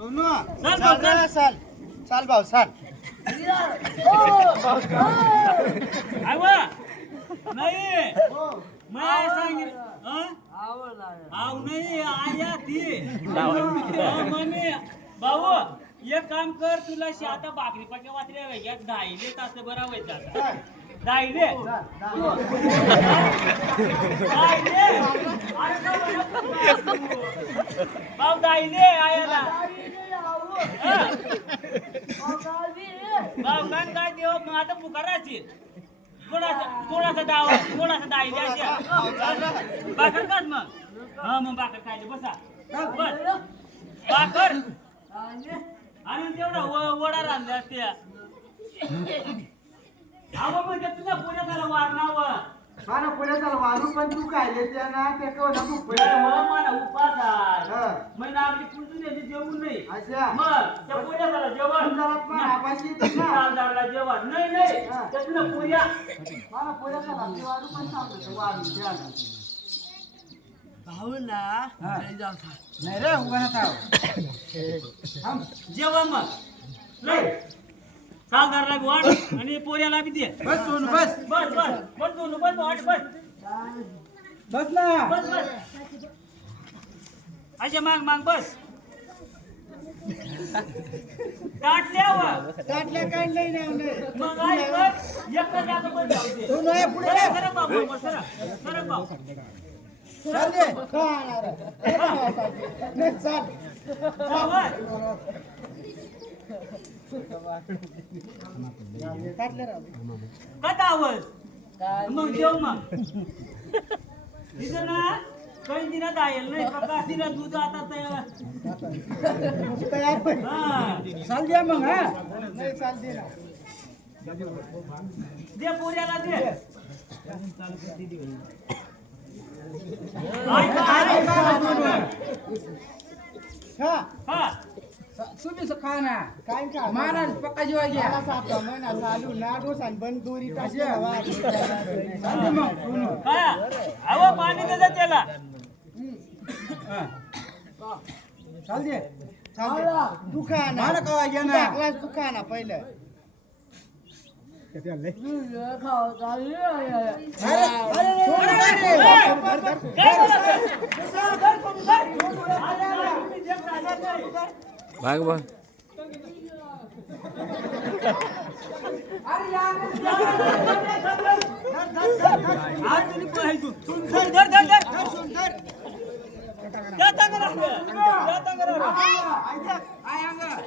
चल, भाऊ चाल नाही. मैं सांगितलं हं? आव नाही आया ती. म्हणे भाऊ एक काम कर तुला आता बाकरी पाक्या वाटल्या वेगळ्यात दाहिले तास बरा व्हायचा दाहिले दाहिले अरे का म्हणत तू? भाऊ दाहिले आयाला हं? भाऊ काय काय देव मग आता पुकाराची कोणाचा कोणाचा डाव कोणाचा दाई द्यायची बाकर काच मग हा मग बाकर खायचे बसा बस बाकर आणि तेवढा व- वडा रांधल्या त्या अहो म्हणजे तुझ्या पुढे झाला वारणावर हा ना पुढे चाल वाढू पण तू काय लेते ना ते कव ना तू मला पुढे मला उपास आहे हा. मग आपली पुंजून याची जेवण नाही अच्छा मग त्या पुऱ्या झाला जेवण जरा पण आपाशी येते ना सालदारला जेवण नाही नाही हा. त्यातलं पुऱ्या मला पुढे चाल आपली वाढू पण सांगतो वाढू द्या ना. हा. नाही रे उभा नका थांब. जेवण मग नाही सालदारला बी वाट आणि पोऱ्याला बी दे. बस सोनू बस. बस बस. बस दोन बस वाट बस. बस ना. बस बस. अशा माग माग बस. काटल्यावर ताटल्या काढलंय ना. मग आई बस. एकटा जातो पण जाऊ दे. सोनू आहे पुढे. सरक, सरक बाबू, बस, सरक, सरक बाबू. चाल दे खाणार. नाही, चाल. मग जेव मग. तिथं ना काही दिनात आयल नाही प्रकाश दिला दूध आता तयार. हा. चाल द्या मग हा. नाही चाल दे दे पोऱ्याला दे. खा हा. तुम्ही खा ना काय खा महाराज पक्का जेव्हा घ्या मला सापडा महिना चालू ना डोसान पण दोरी टाकली हवा. चालते मग सोनू. हा अहो पाणी देतात त्याला हा. चाल दे चाल दे तू खा ना मला कवा घ्या ना टाकलास तू खा ना पहिलं अरे, अरे, ए, काय बोलत भाग भाग आज तुम्ही पाहायचो धर धर धर धर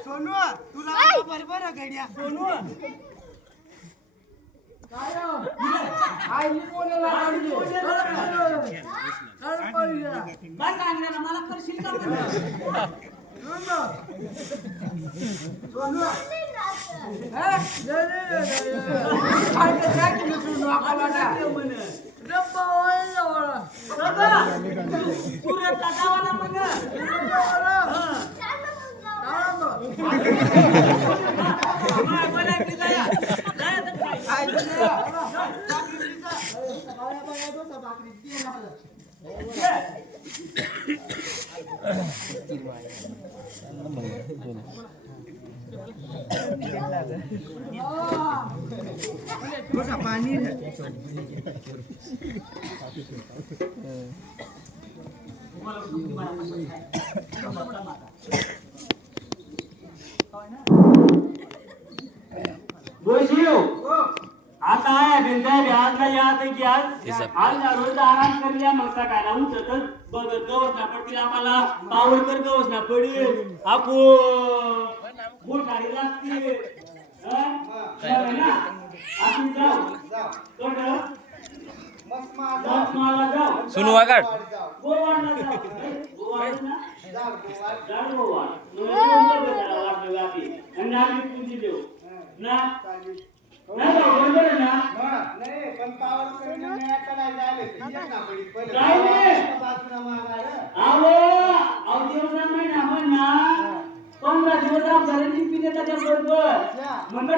सोनू तुला बरोबर गड्या सोनू मला करशील का म्हणलं? हा? सारखं काय केलं सोनू आपल्याला ना? देव म्हणे. दादा, सुरतला जावाला म्हणे. हा. माय बोलायची जाया. काय? आता बिंदा व्याजला आहे की आज. आज ना रोज आराम करल्या मग सकाळला उठतच बघत गवस ना पडतील आम्हाला. पावडकर गवस ना पडेल. आपो. लागते हं? जाऊ, मला जाऊ. सुनू वागाड गोवाड. ना? ना. नाही जाऊ, बरोबर आहे ना नाही पण पावर नाही ना नाही. अहो अहो दिवसा म्हण ना. पंधरा दिवस बरोबर मग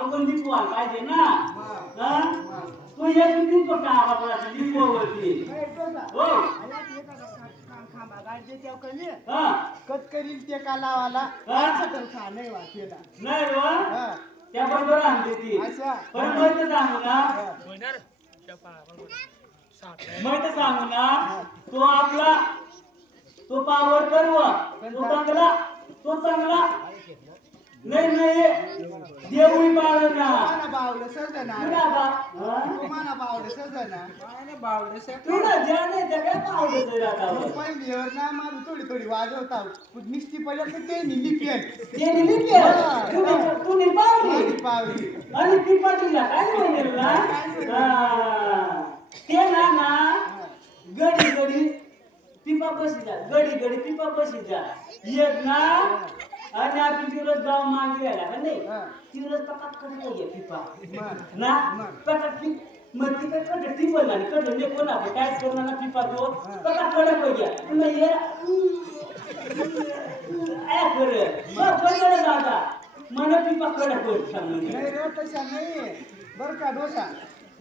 मग पाहिजे ना. हा? तू एक नाही. हो. हा. कट करील ते का लावाला हा. खा नाही वाटेला नाही हा. त्या बरोबर आणते ती. पण मग तर सांगू ना मग तर सांगू ना तो आपला तो पावर करव. तो चांगला तो चांगला. नाही नाही. देऊळी पाळणा माना बावलं सजना तुला बा हा? माना बावलं सजना माना बावलं सजना तुला ज्या नाही त्या काय पावलं आता पहिलीवर ना माझं थोडी थोडी वाजवता निस्ती पडल्या तर ते निली पेन ते निघली की? तुम्ही- तुम्ही पावली. पावली. आणि ती पाटीलला काय म्हणेल ना हा. ते ना ना गडी गडी पिपा बसी जा गडी गडी पिपा बसी जा येत ना आणि आपण तिरस गाव मागे गेला का नाही. तिरस पकात कडे नाही पिपा. ना. पकात पी मग ती काय कडे टिपल आणि कडे ने कोण आपण काय करणार ना पिपा तो. पकात कडे पाहिजे पुन्हा ये. ऐ करे मग कडे दादा. मला पिपा कडे पड सांग नाही रे तशा नाही. बर का डोसा.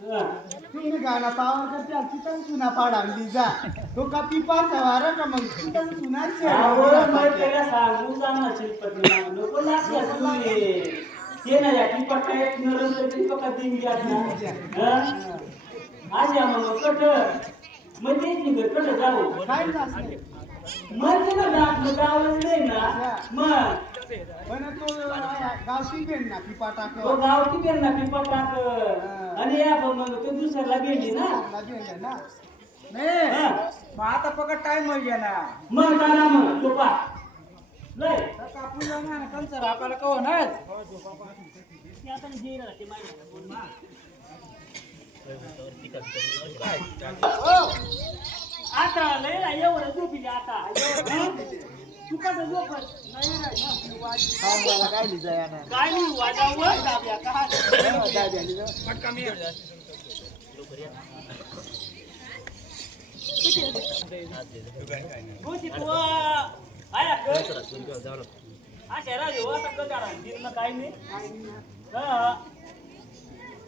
तुम्ही गाणं पावर करते तिथं सुना पाडावली जा. तो का पिपा सवार का मग मग त्याला सांगू सांग शिल्पती नाव नको लागल्या तुम्ही ते ना या टिपा काय नरंतर टिपा का दिन घ्या ना आज या मग कट. मग तेच निघत कट जाऊ. काय मग ते ना जात मग ना. मग पण तो गावठी पेन ना पिपा तो टाक ना पिपा टाक आणि या पण मग तो दुसऱ्याला गेली ना. ना. हा. मग आता पकड टाइम गेला मग चला मग तो पा लय कापूला ना कंचर आपल्याला कहो ना. आता लय ना एवढं झोपिली आता. हं? तू का तर झोपत काय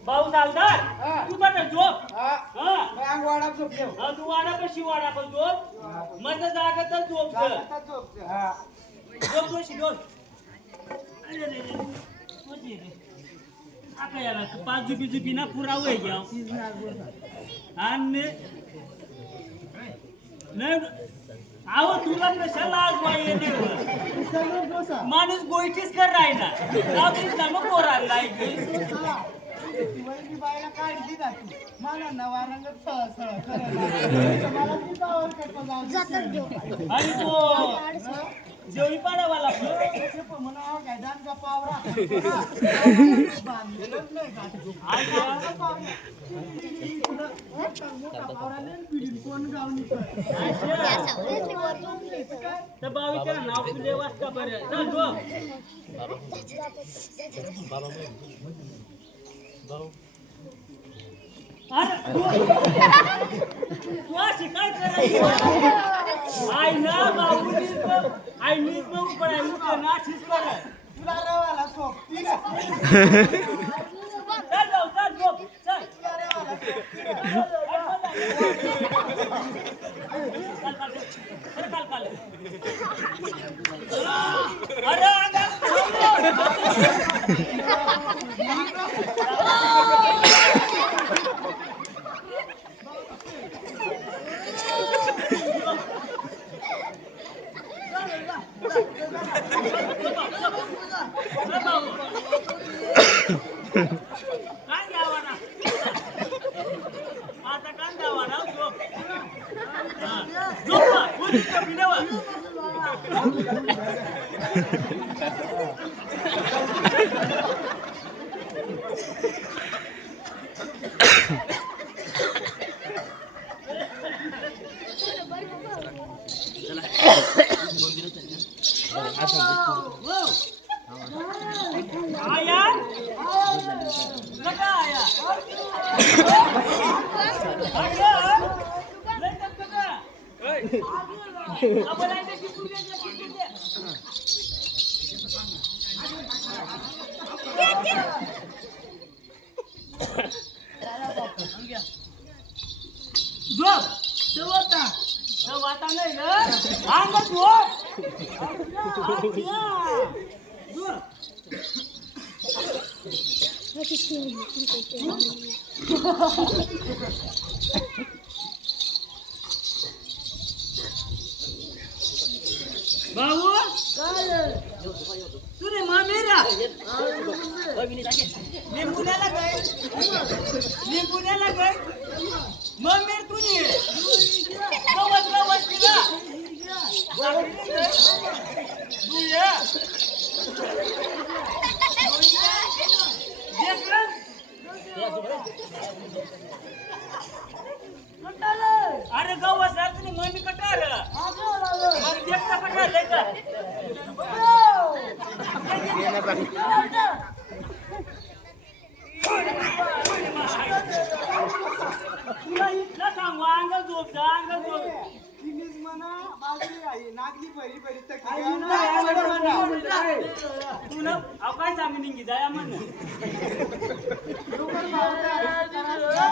तू हा. भाऊ चालदार तू का तर झोप. हा. वाडा झोपलो हा, तू वाडा कशी वाडा पण झोप. मग जागा तर झोप कर झोप दोशी दोन अरे रे रे. कोणती आहे रे? आता याला तू पाच जुपी जुपी ना पुरा वय घ्या आणि नाही आहो तुला कशाला आज वाय येते व? माणूस गोईटीच कर राहिला. ना मग पोराला लायकी. बायला काढली ना तू मला नवा रंग सळ सळ मला ती पावर आणि तो म्हणा काय पावरा कोण बावीच्या नाव तुझे वाचता बरं अरे तू- तू अशी काय करायची आई ना बाबूनीच बघ आईनीच बघ पण आई उठे ना अशीच कर तुला रवाला सोबती ना चल जाऊ चल झोप चल तुला रवाला सोबती काल काल अरे काल काल अरे काय घ्यावा ना आता काय द्यावा ना झोप हा. झोप बा. उठ, झोप, इलेवा. आया नका आया आया लय दगदग आहे. आपण आहे ते किती द्यायचं, किती द्या. झोप. शेवटा तर वाटा नाही ना भाऊ तू रे मामेरा मी पुण्याला काय मी पुण्याला काय मम्मीर तू नी गवत गवत तिला तू ये अरे गवत सर तुम्ही मम्मी कटार मग देखता कटार लय का तुला इथलं सांगू अंग झोप जा अंग झोप तिनेच म्हणा माझी आई नागली बरी बरी तकी आई, घ्या ना. नाही, आई, बरोबर म्हणा. म्हणा. तू ना अहो काय सांगू निघी जाया म्हण लवकर भावता करा.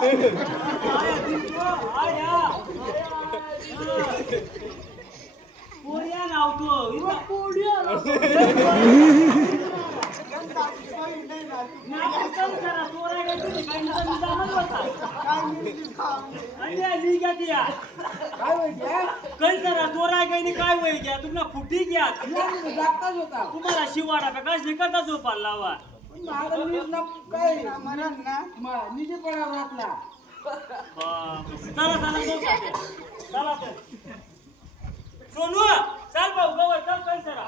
कोरिया कल्चरा गंधा, काही नाही काय चोराय काही काय वय घ्या तुम्हाला फुटी घ्या तुम्हाला शिवाडा का काय शिकता झोपाल लावा म्हणा ना. चला चला चला सोनू चल भाऊ गवय चल कंसरा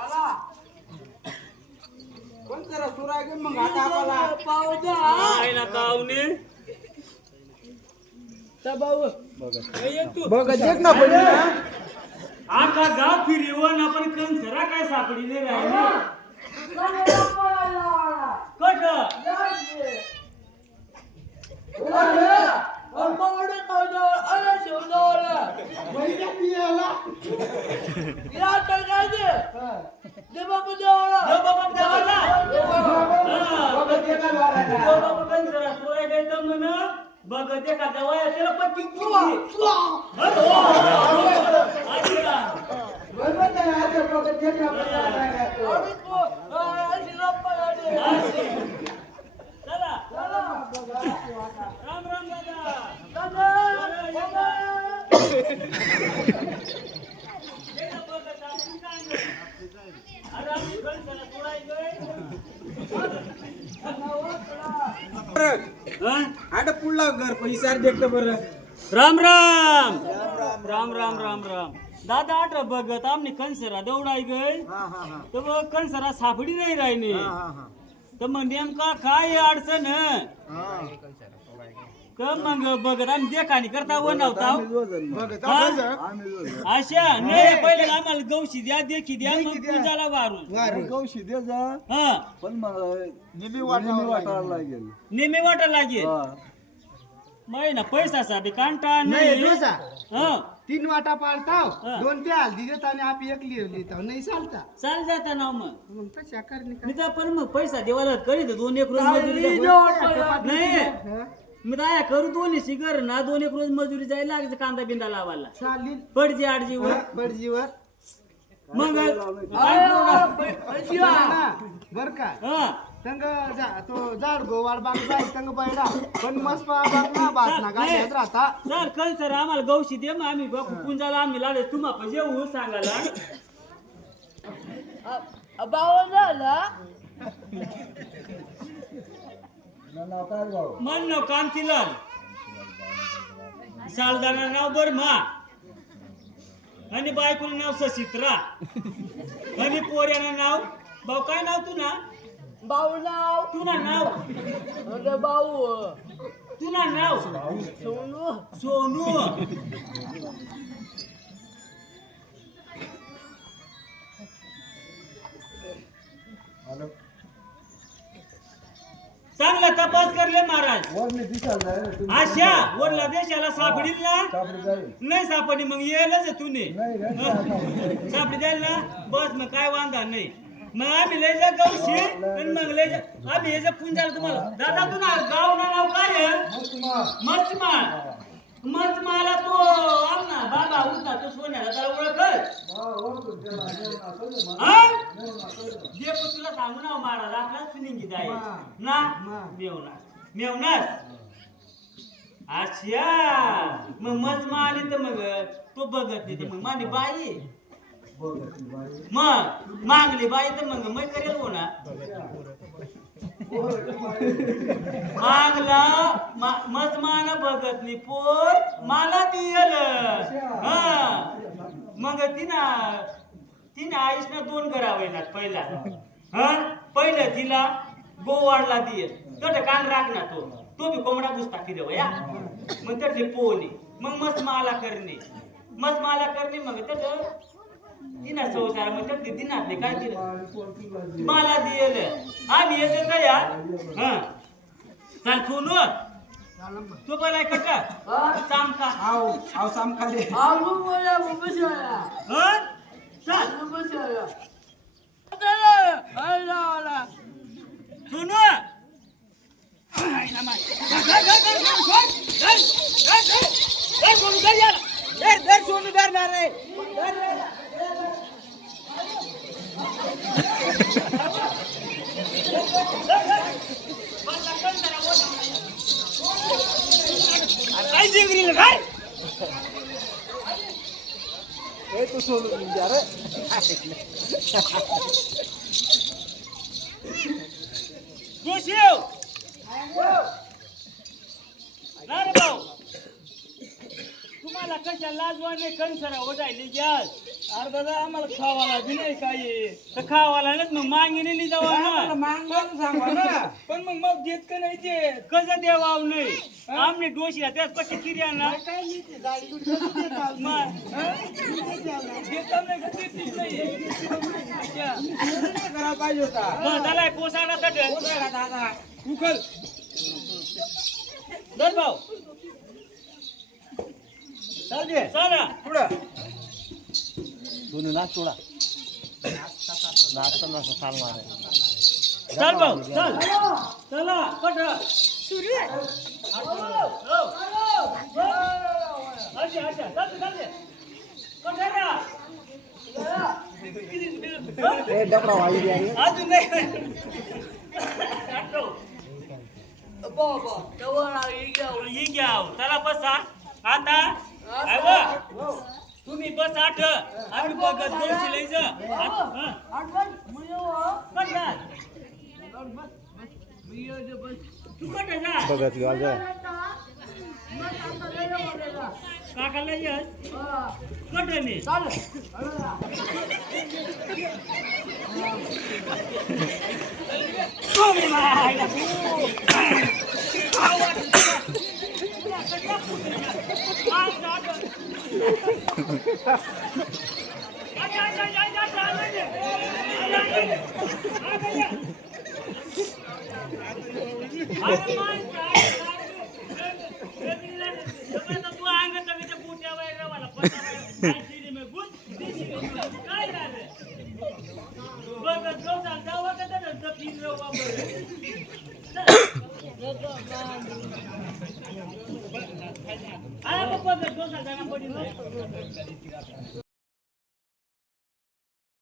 आहे ना कावने आखा गाव फिरवून आपण कंसरा काय सापडी नाही राहिले. कट. बैठा पियाला. देव बाबा देवाला हा. बघत ये का वाराला? देव बाबा कंसरा सोय द्यायचं म्हण बघ ते का जवळ त्याला पट्टी किती? अरे हो. अच्छा. बरोबर आहे, आता बघत ये का वाराला? चला राम राम दादा अरे आम्ही कंसरा सोडायचोय. हं? आड पुढला घर पैसा देखत बरं राम राम राम राम राम राम दादा आठ बघत आमने कंसरा दौडाय गय हा हा हा तर बघ कंसरा सापडी नाही राहिने हा हा तर मग नेमका काय अडचण? हा तर मग बघत आम्ही देखानी करता हा? बघ अशा नाही पहिले आम्हाला गौशी द्या देखी द्या मग पूजाला वारून. वार हा. पण मला निबी वाटावं नेहमी वाटायला लागेल. नेहमी वाटा लागेल? हा. माही ना पैसा साबी कांटा नाही हा. तीन वाटा पाळताव हा. दोन ते हल्दी देत आणि आप एक लिहिताव. नाही चालता. चाल जाता ना मग. मग तशा करणे मी तर पण मग पैसा देवाला करीत दोन एक रोज मजुरी. नाही मी दया करू दोन्ही शिगर ना दोन एक रोज मजुरी जायला लागायचं कांदा बिंदा लावायला. चालील. पडजी आडजी वर बडजीवर. मग बर का? हा. तंग जा तो जाड गोवाड बाग जाय तंग बैडा. पण मस्त बाग ना राहता. सर कल सर आम्हाला गौशी दे मग आम्ही बापू पुंजाला आम्ही लाडे तुम्हा पण येऊ सांगायला. काय भाऊ मन नाव कांतीलाल सालदाना नाव बर्मा. आणि बायकोनं नाव सचित्रा. आणि पोऱ्यानं नाव भाऊ काय नाव तू ना भाऊ नाव. तू ना नाव? अरे भाऊ तू ना नाव? सोनू. सोनू. हॅलो. चांगला तपास करले महाराज. वर मी दिसायला नाही रे, तुम्ही आशा वरला देशाला सापडील ना? सापडी जाईल. नाही सापडी मग येलच तुने नाही रे, नाही. सापडी जाईल ना? बस मग काय वांधा नाही. मग आम्ही लय जा गौशी आणि मग लय जा आम्ही हे जा पुंजाला तुम्हाला. दादा तुला गाव ना नाव काय मस्त माळ मग मला तो आम ना. बाबा उठला तो सोन्याला त्याला ओळखत हा. हा? जे पण तुला सांगू ना महाराज आपला सिलिंगी जाय. ना. मेवनास मेवनास अच्छा. मग मच माली तर मग तो बघत नाही तर मग. मानी ती बाई. मग मागली बाई तर मग मग करेल हो ना. मागला मज मान बघत नाही पोर मला दिल मग तिना तिने आईसनं दोन करावे पहिला. हा? पहिलं तिला गोवाडला दिये तट कान राखना तो. तो बी कोंबडा पुसता की देव या. मग तटले पोहणे. मग मस्त माला करणे. मस्त माला करणे मग तट तिना संसार मग तट दिनात नाही काय दिलं. मला दियल आम्ही येतो का या? हा. चल सोनू. तू पण ऐकत का? चामका आव आव सामका दे आलू बोला बसायला हं? चल. आलू बसायला आला आला सोनू सोनू धरणार रे. काय जिंगरील काय ए, तू सोडून द्या रे. तू शिव ना रे भाऊ तुम्हाला कशा लाजवाने कणसरा ओढायली गॅस अरे दादा आम्हाला खावाला बी नाही काही. तर खावाला नाही मग मागीने नाही जावा ना मागून सांगा ना. पण मग मग देत का नाही ते? कसं देवाव नाही? आमने डोशीला त्याच पक्षी किर्याना काय नाही ते गाडी गुडी कसं देतात? मग देतात नाही का देतीच नाही? अच्छा. असं नाही करायला पाहिजे होता. मग त्याला पोसाडा तट उचला दादा. उकल दर भाऊ. चालते चला पुढं सोनू नाच थोडा नाचता नाचता चालणार आहे चल भाऊ चल चला कट अच्छा अच्छा चालते चालते कट रा ए डबरा वाई द्या रे. अजून नाही आठव. बाबा तेव्हा ही घ्या ही घ्या चला बसा आता ऐवा तुम्ही बस आठ आम्ही बघत दोनशे लय जा हा. आठवण म्हणजे हो. कट जा. मी येते बस तू कट जा बघत घेऊ आज. मग आता लय बोलायला. काकाला ये हा. कट नाही चालेल तुम्ही मायला. काय